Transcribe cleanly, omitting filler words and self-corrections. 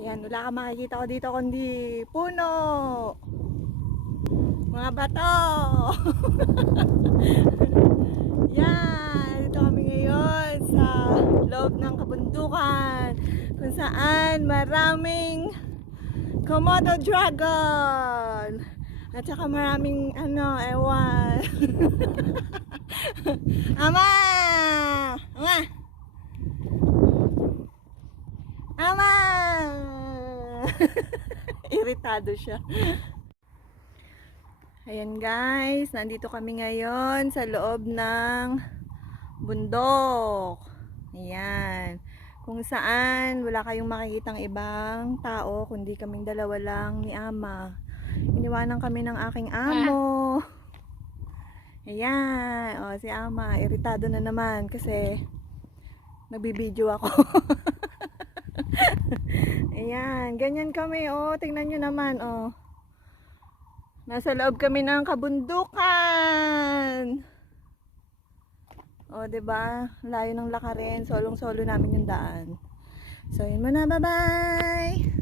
Ayan, wala kang makikita ko dito kundi puno. Mga bato. Yan, dito kami ngayon sa loob ng kabundukan kung saan maraming Komodo dragon. At saka maraming ewan. Ama! Ama! Ama! Iritado siya. Ayan guys, nandito kami ngayon sa loob ng bundok. Ayan. Kung saan wala kayong makikitang ibang tao, kundi kaming dalawa lang ni Ama. Iniwanan kami ng aking amo. Ayan. O, si Ama, iritado na naman kasi nagbibideo ako. Ayan, ganyan kami. O, tingnan nyo naman. O, nasa loob kami ng kabundukan. O, diba? Layo ng lakarin. Solong-solo namin yung daan. So, yun muna. Bye-bye!